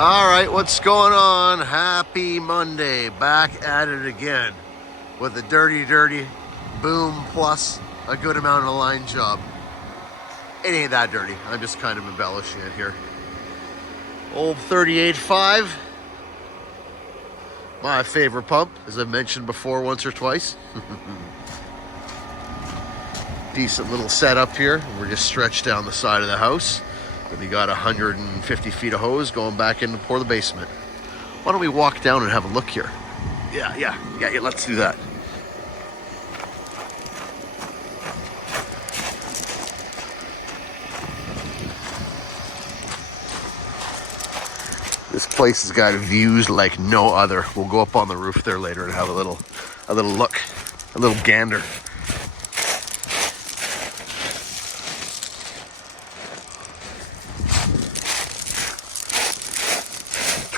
All right, what's going on? Happy Monday. Back at it again with a dirty boom plus a good amount of line job. It ain't that dirty. I'm just kind of embellishing it here. Old 38.5. My favorite pump, as I've mentioned before once or twice. Decent little setup here. We're just stretched down the side of the house. And we got 150 feet of hose going back in to pour the basement. Why don't we walk down and have a look here? Yeah, let's do that. This place has got views like no other. We'll go up on the roof there later and have a little look, a little gander.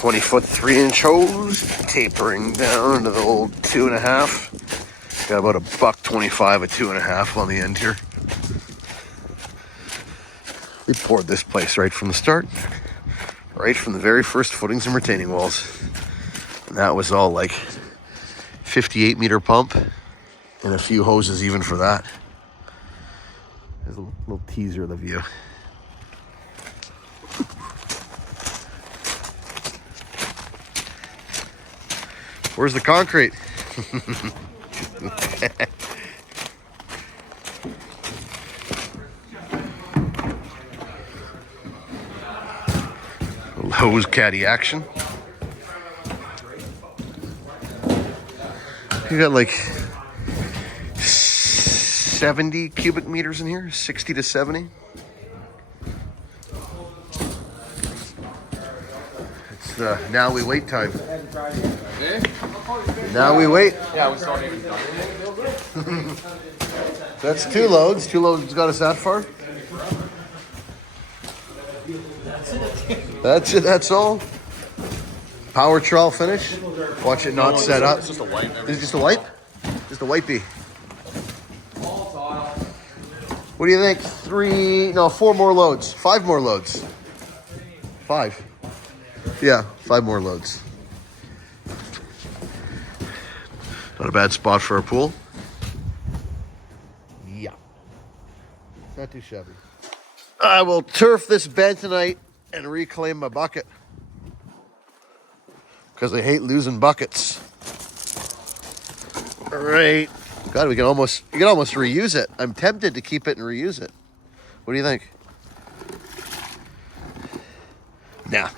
"20-foot 3-inch hose, tapering down into the old 2.5. Got about $1.25 a 2.5 on the end here. We poured this place right from the start, right from the very first footings and retaining walls. And that was all like 58-meter pump and a few hoses even for that. There's a little teaser of the view. Where's the concrete? Hose caddy action. You got like 70 cubic meters in here, 60 to 70. It's now we wait time. Now we wait. Yeah, we started even done. That's 2 loads. 2 loads got us that far. That's it. That's all. Power trowel finish. Watch it not set up. It's just a wipe. Is it just a wipe? Just a wipey. What do you think? 4 more loads. 5 more loads. 5. Yeah, 5 more loads. Not a bad spot for a pool. Yeah. Not too shabby. I will turf this bed tonight and reclaim my bucket. Because I hate losing buckets. All right. God, you can almost reuse it. I'm tempted to keep it and reuse it. What do you think? Nah.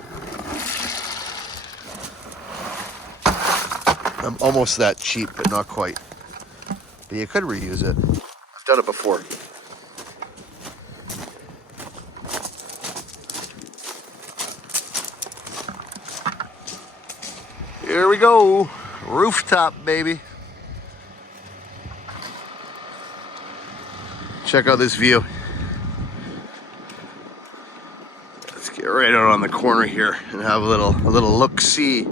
I'm almost that cheap, but not quite. But you could reuse it. I've done it before. Here we go. Rooftop, baby. Check out this view. Let's get right out on the corner here and have a little look-see.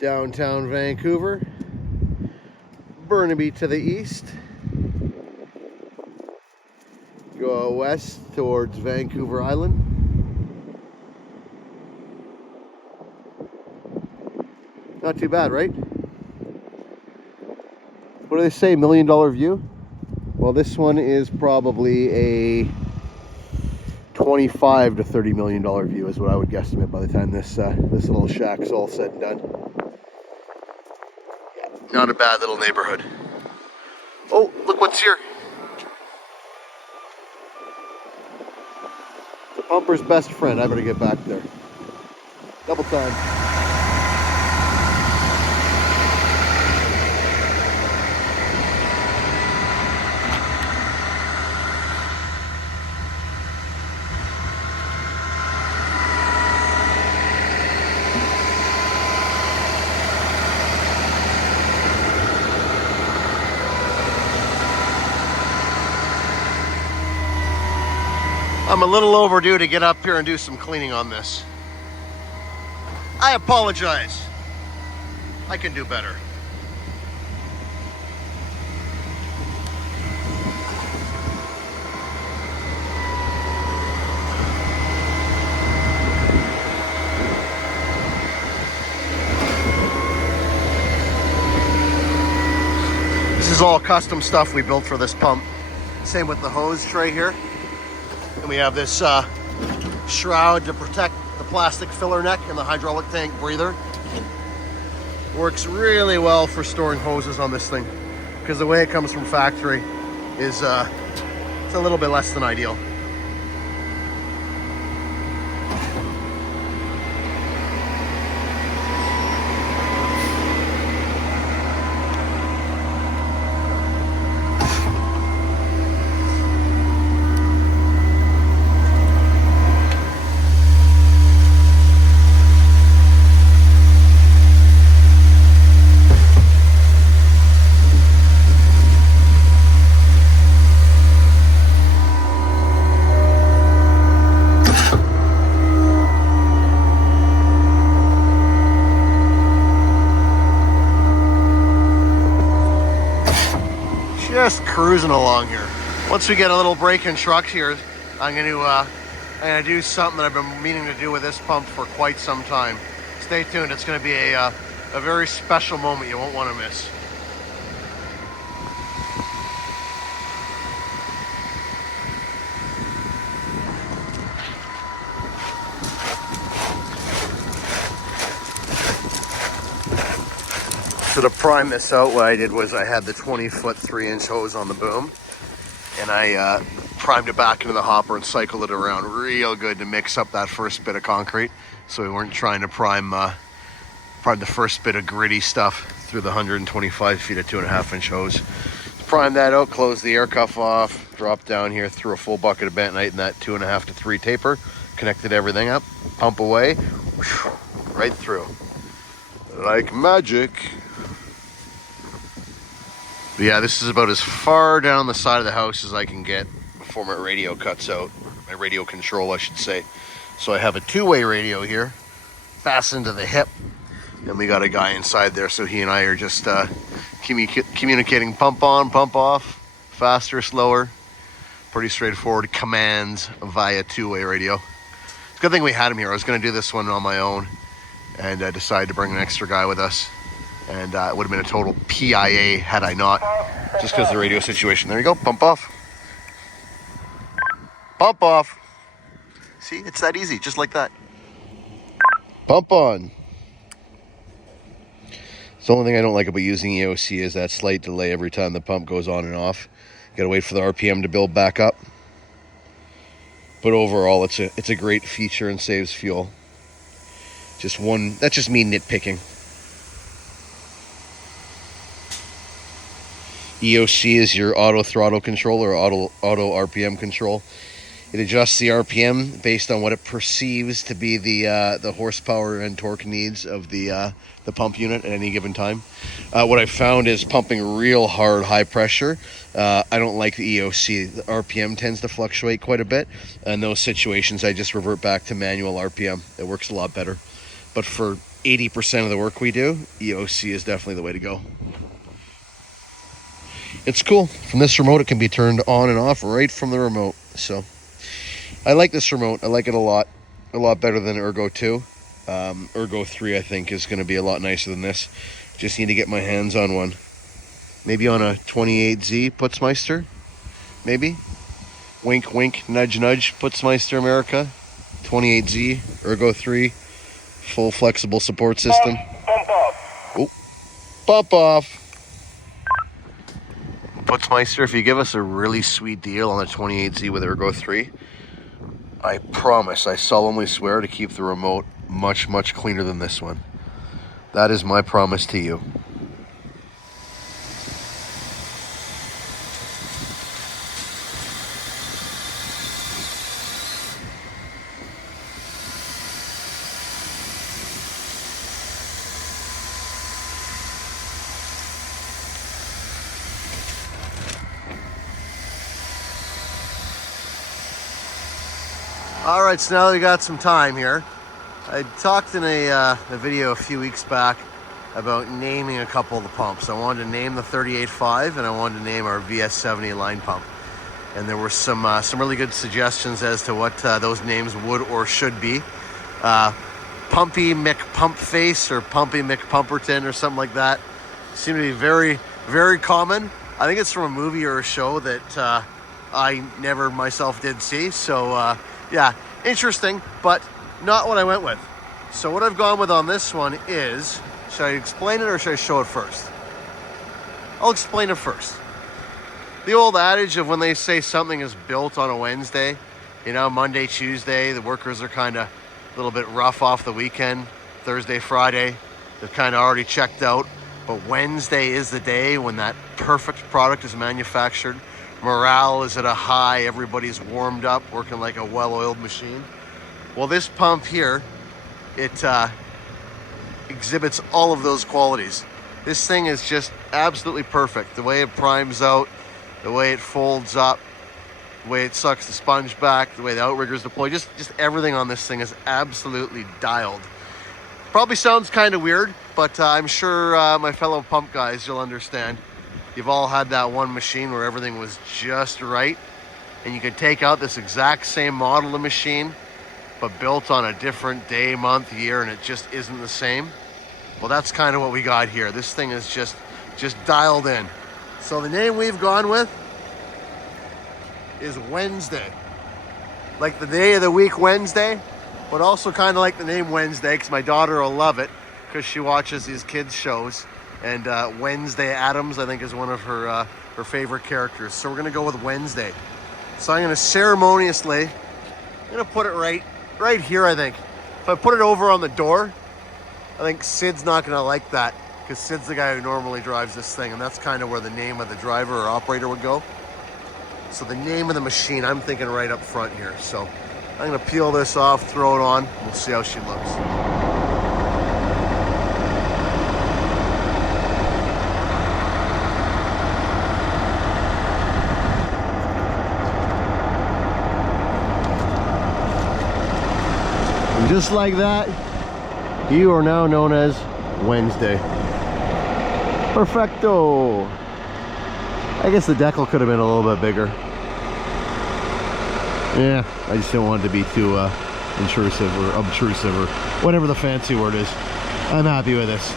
Downtown Vancouver, Burnaby to the east, go west towards Vancouver Island. Not too bad, right? What do they say, $1 million view? Well, this one is probably a $25 to $30 million view is what I would guesstimate by the time this little shack's all said and done. Not a bad little neighborhood. Oh, look what's here. The pumper's best friend. I better get back there. Double time. I'm a little overdue to get up here and do some cleaning on this. I apologize. I can do better. is all custom stuff we built for this pump. Same with the hose tray here. And we have this shroud to protect the plastic filler neck and the hydraulic tank breather. Works really well for storing hoses on this thing, because the way it comes from factory is it's a little bit less than ideal. Just cruising along here. Once we get a little break in truck here, I'm gonna do something that I've been meaning to do with this pump for quite some time. Stay tuned. It's gonna be a very special moment you won't want to miss. So to prime this out, what I did was I had the 20-foot 3-inch hose on the boom, and I primed it back into the hopper and cycled it around real good to mix up that first bit of concrete, so we weren't trying to prime the first bit of gritty stuff through the 125 feet of 2.5-inch hose. Prime that out, close the air cuff off, drop down here, threw a full bucket of bentonite in that 2.5 to 3 taper, connected everything up, pump away, whew, right through. Like magic. But yeah, this is about as far down the side of the house as I can get before my radio cuts out. My radio control, I should say. So I have a 2-way radio here, fastened to the hip. And we got a guy inside there, so he and I are just communicating pump on, pump off, faster, slower. Pretty straightforward commands via 2-way radio. It's a good thing we had him here. I was going to do this one on my own, and I decided to bring an extra guy with us. And it would have been a total PIA had I not, just because of the radio situation. There you go, pump off. Pump off. See, it's that easy, just like that. Pump on. The only thing I don't like about using EOC is that slight delay every time the pump goes on and off. You gotta wait for the RPM to build back up. But overall, it's a great feature and saves fuel. That's just me nitpicking. EOC is your auto throttle control or auto RPM control. It adjusts the RPM based on what it perceives to be the horsepower and torque needs of the pump unit at any given time. What I found is pumping real hard, high pressure. I don't like the EOC. The RPM tends to fluctuate quite a bit. In those situations, I just revert back to manual RPM. It works a lot better. But for 80% of the work we do, EOC is definitely the way to go. It's cool. From this remote, it can be turned on and off right from the remote. So I like this remote. I like it a lot better than Ergo 2. Ergo 3, I think, is going to be a lot nicer than this. Just need to get my hands on one. Maybe on a 28Z Putzmeister. Maybe. Wink, wink, nudge, nudge, Putzmeister America. 28Z, Ergo 3. Full flexible support system. Bump off. Oh, bump off. Putzmeister, if you give us a really sweet deal on the 28Z with Ergo 3, I promise, I solemnly swear to keep the remote much, much cleaner than this one. That is my promise to you. All right, so now that we got some time here, I talked in a video a few weeks back about naming a couple of the pumps. I wanted to name the 38.5 and I wanted to name our VS70 line pump. And there were some really good suggestions as to what those names would or should be. Pumpy McPumpface or Pumpy McPumperton or something like that. Seem to be very, very common. I think it's from a movie or a show that I never myself did see. So yeah, interesting, but not what I went with. So what I've gone with on this one is, should I explain it or should I show it first? I'll explain it first. The old adage of when they say something is built on a Wednesday, you know, Monday, Tuesday, the workers are kind of a little bit rough off the weekend. Thursday, Friday, they're kind of already checked out. But Wednesday is the day when that perfect product is manufactured. Morale is at a high, everybody's warmed up, working like a well-oiled machine. Well, this pump here, it exhibits all of those qualities. This thing is just absolutely perfect. The way it primes out, the way it folds up, the way it sucks the sponge back, the way the outriggers deploy, just everything on this thing is absolutely dialed. Probably sounds kind of weird, but I'm sure my fellow pump guys, you'll understand. You've all had that one machine where everything was just right, and you could take out this exact same model of machine, but built on a different day, month, year, and it just isn't the same. Well, that's kind of what we got here. This thing is just dialed in. So the name we've gone with is Wednesday. Like the day of the week, Wednesday, but also kind of like the name Wednesday, because my daughter will love it, because she watches these kids shows. And Wednesday Addams, I think, is one of her favorite characters. So we're gonna go with Wednesday. So I'm gonna ceremoniously, I'm gonna put it right here, I think. If I put it over on the door, I think Sid's not gonna like that, because Sid's the guy who normally drives this thing, and that's kind of where the name of the driver or operator would go. So the name of the machine, I'm thinking right up front here. So I'm gonna peel this off, throw it on, we'll see how she looks. And just like that, you are now known as Wednesday. Perfecto. I guess the decal could have been a little bit bigger. Yeah, I just don't want it to be too intrusive or obtrusive or whatever the fancy word is. I'm happy with this.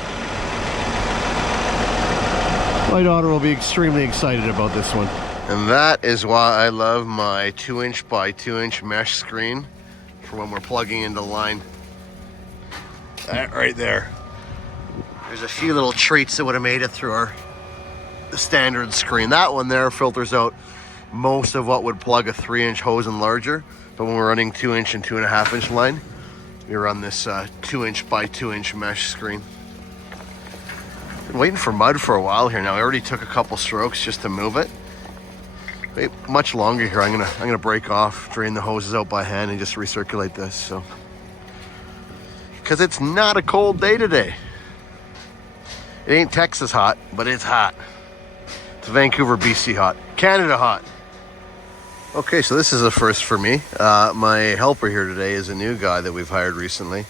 My daughter will be extremely excited about this one. And that is why I love my 2" by 2" mesh screen for when we're plugging into line. That right there. There's a few little treats that would have made it through the standard screen. That one there filters out most of what would plug a 3" hose and larger. But when we're running 2" and 2.5" line, we run this 2" by 2" mesh screen. Been waiting for mud for a while here now. I already took a couple strokes just to move it. Wait much longer here. I'm gonna break off, drain the hoses out by hand, and just recirculate this. So, because it's not a cold day today. It ain't Texas hot, but it's hot. It's Vancouver BC hot, Canada hot. Okay, so this is a first for me. My helper here today is a new guy that we've hired recently,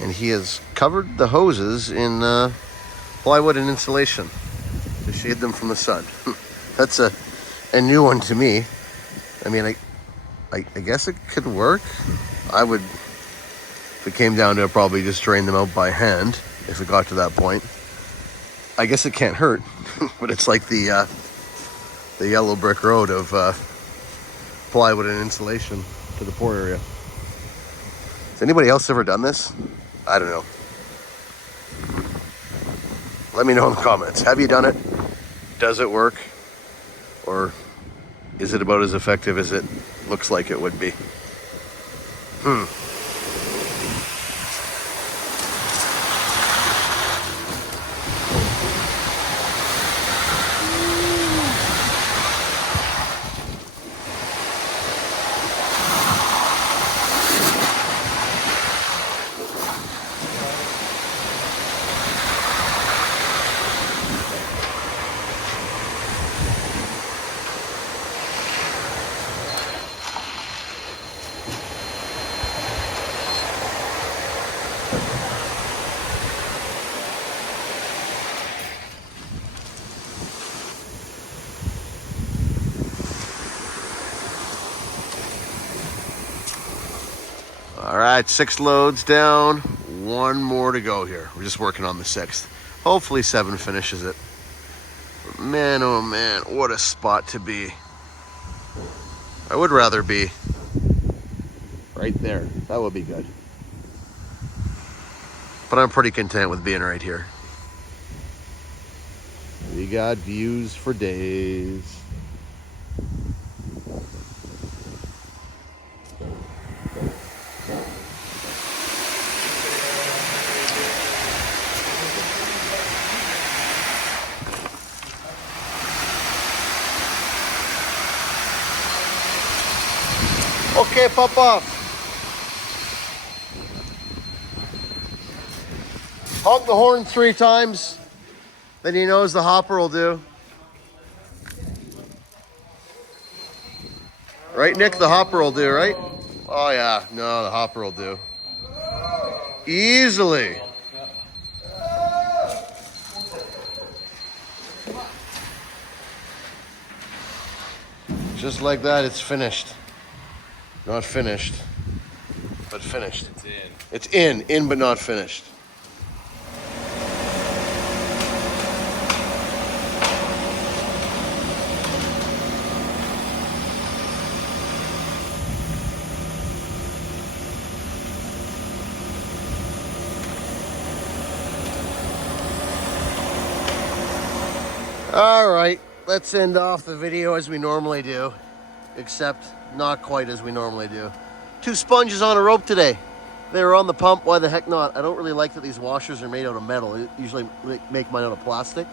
and he has covered the hoses in plywood and insulation to shade them from the sun. That's a new one to me. I mean, I guess it could work. I would, if it came down to it, probably just drain them out by hand if it got to that point. I guess it can't hurt, but it's like the yellow brick road of plywood and insulation to the pour area. Has anybody else ever done this? I don't know. Let me know in the comments. Have you done it? Does it work? Or is it about as effective as it looks like it would be? All right, 6 loads down, 1 more to go here. We're just working on the 6th. Hopefully 7 finishes it. Man, oh man, what a spot to be. I would rather be right there. That would be good. But I'm pretty content with being right here. We got views for days. Okay, pop off. Honk the horn 3 times, then he knows the hopper will do. Right, Nick? The hopper will do, right? Oh yeah, no, the hopper will do. Easily. Just like that, it's finished. Not finished, but finished. It's in but not finished. All right, let's end off the video as we normally do, except not quite as we normally do. 2 sponges on a rope today. They were on the pump, why the heck not? I don't really like that these washers are made out of metal. I usually make mine out of plastic.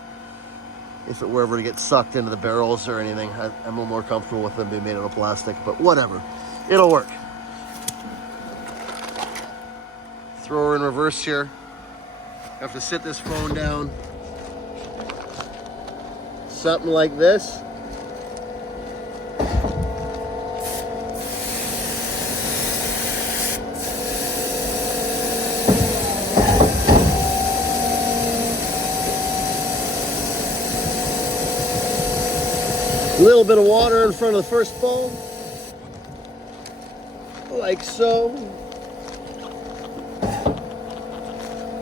If it were ever to get sucked into the barrels or anything, I'm a little more comfortable with them being made out of plastic, but whatever, it'll work. Throw her in reverse here. Have to sit this phone down. Something like this. A little bit of water in front of the first bowl, like so.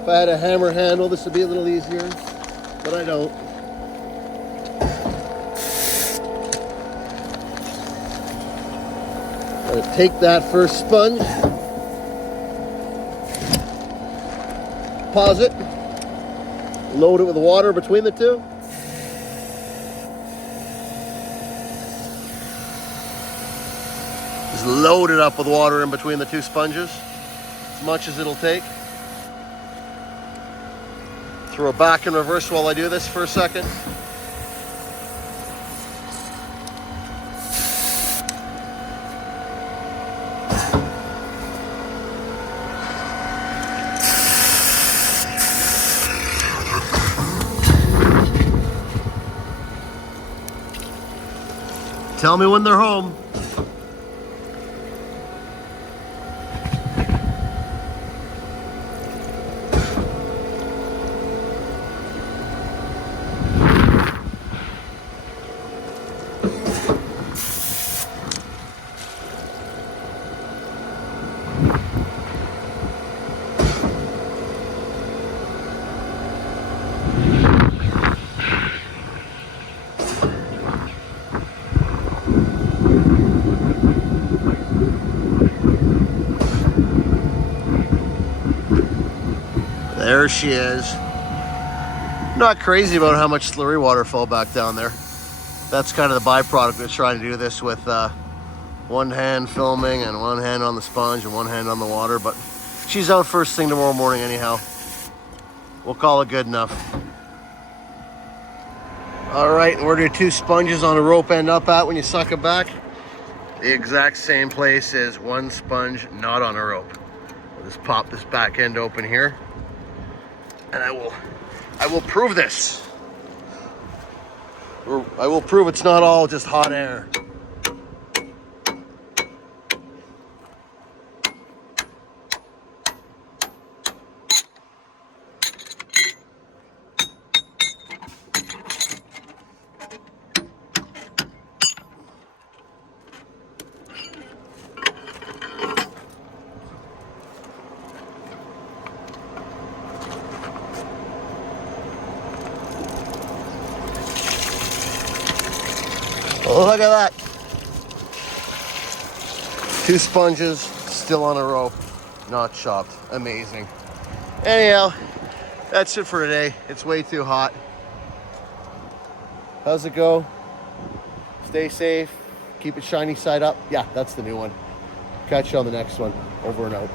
If I had a hammer handle, this would be a little easier, but I don't. I'm gonna take that first sponge, pause it, load it with water between the two. Just load it up with water in between the 2 sponges, as much as it'll take. Throw it back in reverse while I do this for a second. Tell me when they're home. There she is. Not crazy about how much slurry water fell back down there. That's kind of the byproduct of trying to do this with one hand filming and one hand on the sponge and one hand on the water, but she's out first thing tomorrow morning anyhow. We'll call it good enough. All right, where do 2 sponges on a rope end up at when you suck it back? The exact same place as 1 sponge not on a rope. I'll just pop this back end open here. And I will prove this. I will prove it's not all just hot air. Look at that. 2 sponges still on a rope, not chopped. Amazing. Anyhow, that's it for today. It's way too hot. How's it go? Stay safe. Keep it shiny side up. Yeah, that's the new one. Catch you on the next one. Over and out.